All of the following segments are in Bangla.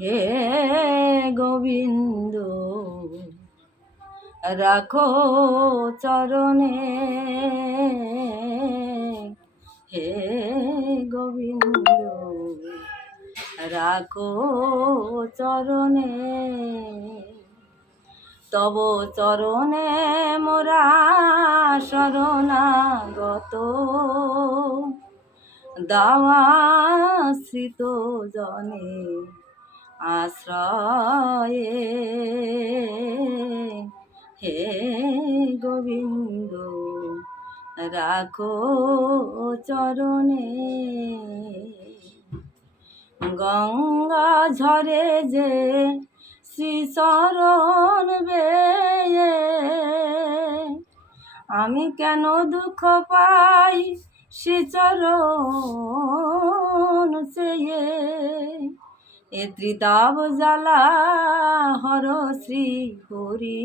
হে গোবিন্দ রাখো চরণে। হে গোবিন্দ রাখো চরণে। তব চরণে মোরা শরণাগত। দাওয়াশ্রিত জনে। আশ্রয়ে। হে গোবিন্দ, রাখো চরণে। গঙ্গা ঝরে যে শ্রীচরণ বেয়ে, আমি কেন দুঃখ পাই শ্রীচরণ চেয়ে? এ ত্রিতাব জ্বালা হর শ্রী হরি।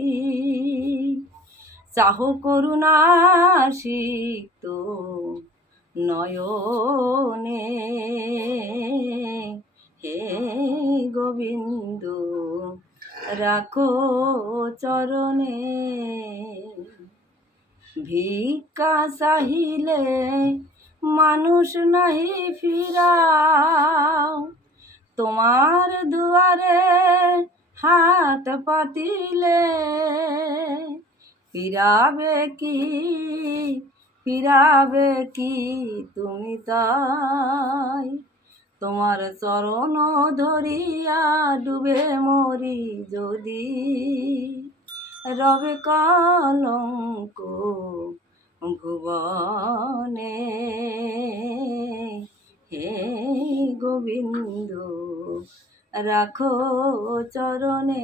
চাহ করুণা সিক্ত নয়নে। হে গোবিন্দ, রাখো চরণে। ভিক্ষা চাহিলে মানুষ নাহি ফিরাও। তোমার দুয়ারে হাত পাতিলে ফিরাবে কি ফিরাবে কি তুমি তাই? তোমার চরণ ধরিয়া ডুবে মরি যদি রবে কলঙ্ক ভুবনে। হে গোবিন্দ রাখো চরণে।